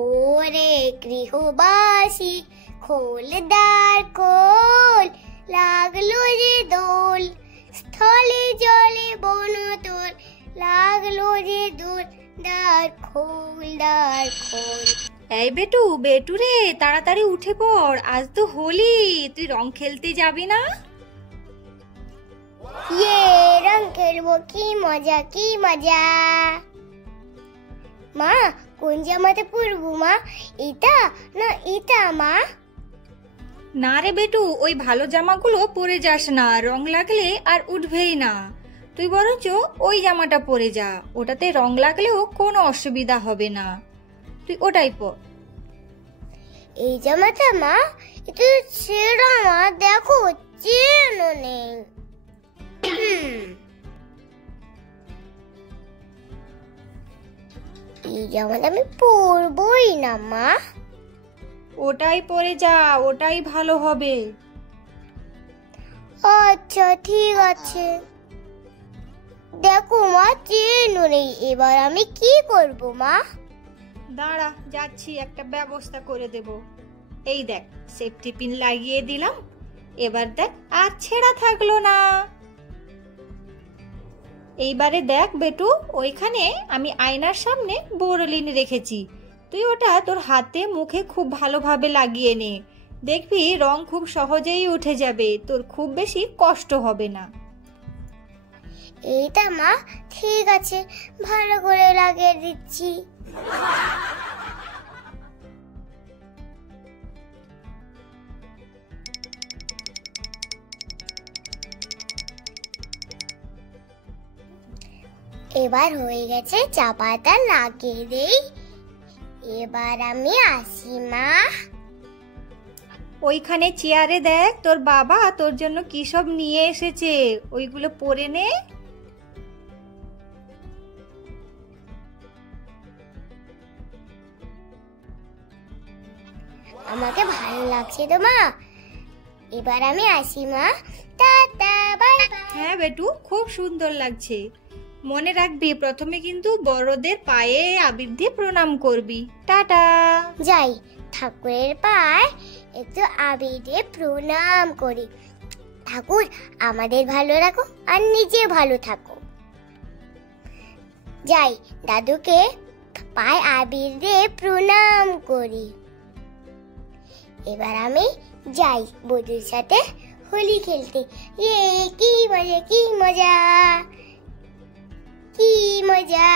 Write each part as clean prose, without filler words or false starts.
ওরে গৃহবাসী খোল দ্বার খোল, লাগলো যে দোল, স্থলে জলে বনতল, লাগলো যে দোল, দ্বার খোল দ্বার খোল। এই বেটু বেটু রে, তাড়াতাড়ি উঠে পড়, আজ তো হোলি, তুই রং খেলতে যাবি না? ইয়ে, রং খেলবো, কি মজা কি মজা। মা, কোন জামাতে পরবো মা? এটা না এটা মা? না রে বেটু, ওই ভালো জামাগুলো পরে যাস না, রং লাগলে আর উঠবেই না। তুই বরঞ্চ ওই জামাটা পরে যা, ওটাতে রং লাগলেও কোনো অসুবিধা হবে না, তুই ওটাই পর। এই জামাটা মা? এটা ছেঁড়া মা, দেখো চেনও নেই। এই জামাটা আমি পরবই না মা। ওটাই পরে যা, ওটাই ভালো হবে। আচ্ছা ঠিক আছে। দেখো মা, চেনও নেই, এবার আমি কি করব মা? দাঁড়া, যাচ্ছি, একটা ব্যবস্থা করে দেব। এই দেখ, সেফটি পিন লাগিয়ে দিলাম, এবার দেখ আর ছেঁড়া থাকলো না। এইবারে দেখ বেটু, ওইখানে আমি আয়নার সামনে বোরোলিন রেখেছি, তুই ওটা তোর হাতে মুখে খুব ভালোভাবে লাগিয়ে নে, দেখবি রং খুব সহজেই উঠে যাবে, তোর খুব বেশি কষ্ট হবে না। এইটা মা, ঠিক আছে, ভালো করে লাগিয়ে দিচ্ছি। এবার হয়ে গেছে, চাপাটা লাগিয়ে দেই। এবার আমি আসি মা। ওইখানে চেয়ারে দেখ, তোর বাবা তোর জন্য কি সব নিয়ে এসেছে, ওইগুলো পরে নে। আমাকে ভালো লাগছে তো মা, এবার আমি আসি মা, টাটা বাই বাই। হ্যাঁ বেটু, খুব সুন্দর লাগছে। মনে রাখবি, প্রথমে কিন্তু বড়দের পায়ে আবির দিয়ে প্রণাম করবি। টাটা। যাই, ঠাকুরের পায়ে একটু আবির দিয়ে প্রণাম করি। ঠাকুর আমাদের ভালো রাখো আর নিজে ভালো থাকো। যাই, দাদুকে পায়ে আবির দিয়ে প্রণাম করি। এবার আমি যাই বন্ধুর সাথে হোলি খেলতে। ইয়ে, কি মজা কি মজা কি মজা।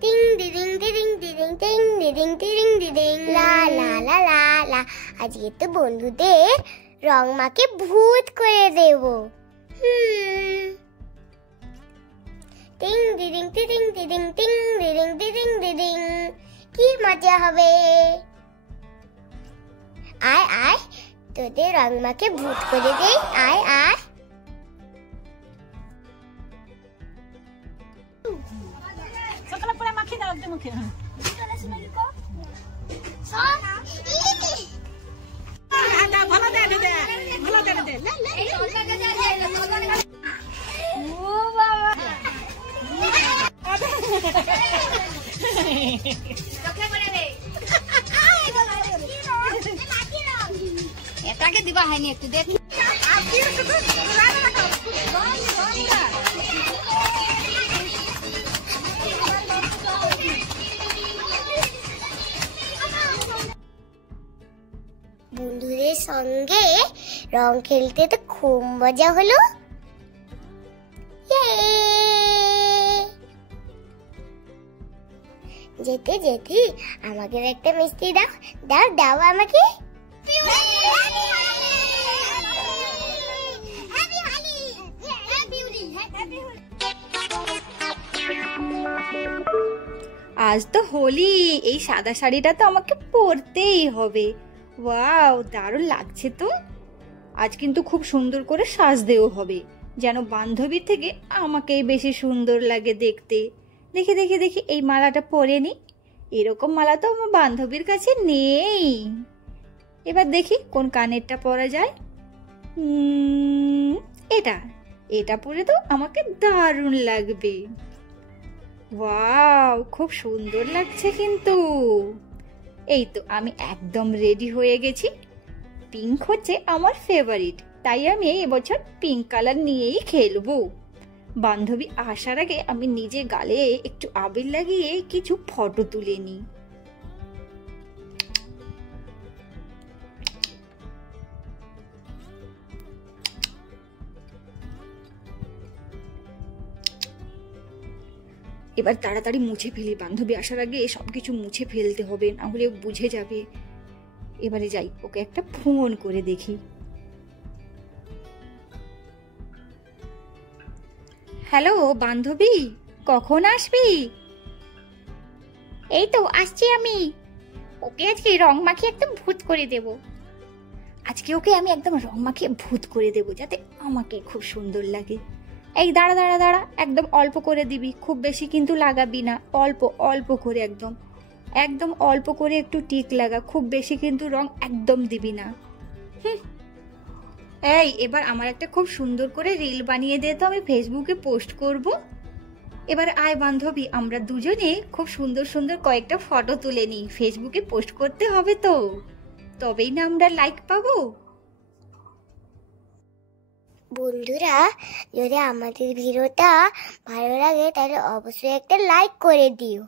টিং ডিডিং ডিডিং ডিডিং টিং ডিডিং ডিডিং ডিডিং লা লা লা লা লা। আজকে তো বন্ধুদের রং মাকে ভূত করে দেব। টিং ডিডিং ডিডিং ডিডিং টিং ডিডিং ডিডিং ডিডিং, কি মজা হবে। আয় আয়, তোদের রং মাকে ভূত করে দেই, আয় আয়। সকালে পুরো মাখি দাও একদম মুখে। ভালো দে দে ভালো দে দে। ও বাবা, এটাকে দিবা হয়নি, একটু দেখ। বন্ধুদের সঙ্গে রং খেলতে তো খুব মজা হলো। যেতে যেতে আমাকে একটা মিষ্টি দাও, দাও দাও আমাকে। আজ তো হোলি, এই সাদা শাড়িটা তো আমাকে পরতেই হবে। ওয়াও, দারুণ লাগছে তো। আজ কিন্তু খুব সুন্দর করে সাজতেও হবে, যেন বান্ধবীর থেকে আমাকেই বেশি সুন্দর লাগে দেখতে। দেখি দেখি দেখি, এই মালাটা পরে নি, এরকম মালা তো আমার বান্ধবীর কাছে নেই। এবার দেখি কোন কানেরটা পরা যায়। এটা এটা পরে তো আমাকে দারুণ লাগবে। ওয়াও, খুব সুন্দর লাগছে কিন্তু। এই তো আমি একদম রেডি হয়ে গেছি। পিঙ্ক হচ্ছে আমার ফেভারিট, তাই আমি এবছর পিঙ্ক কালার নিয়েই খেলবো। বান্ধবী আসার আগে আমি নিজে গালে একটু আবির লাগিয়ে কিছু ফটো তুলে নিই। এবার তাড়াতাড়ি মুছে ফেলি, বান্ধবী আসার আগে সবকিছু মুছে ফেলতে হবে, নাহলে ও বুঝে যাবে। এবারে যাই, ওকে একটা ফোন করে দেখি। হ্যালো বান্ধবী, কখন আসবি? এই তো আসছি আমি। ওকে আজকে রং মাখিয়ে একদম ভূত করে দেব। আজকে ওকে আমি একদম রং মাখিয়ে ভূত করে দেবো, যাতে আমাকে খুব সুন্দর লাগে। এই দাঁড়া দাঁড়া দাঁড়া, একদম অল্প করে দিবি, খুব বেশি কিন্তু লাগাবি না, অল্প অল্প করে, একদম একদম অল্প করে একটু টিক লাগা, খুব বেশি কিন্তু রং একদম দিবি না। এই এবার আমার একটা খুব সুন্দর করে রিল বানিয়ে দে তো, আমি ফেসবুকে পোস্ট করব। এবার আয় বান্ধবী, আমরা দুজনে খুব সুন্দর সুন্দর কয়েকটা ফটো তুলে নিই, ফেসবুকে পোস্ট করতে হবে তো, তবেই না আমরা লাইক পাবো। বন্ধুরা, যদি আমাদের ভিডিওটা ভালো লাগে তাহলে অবশ্যই একটা লাইক করে দিও।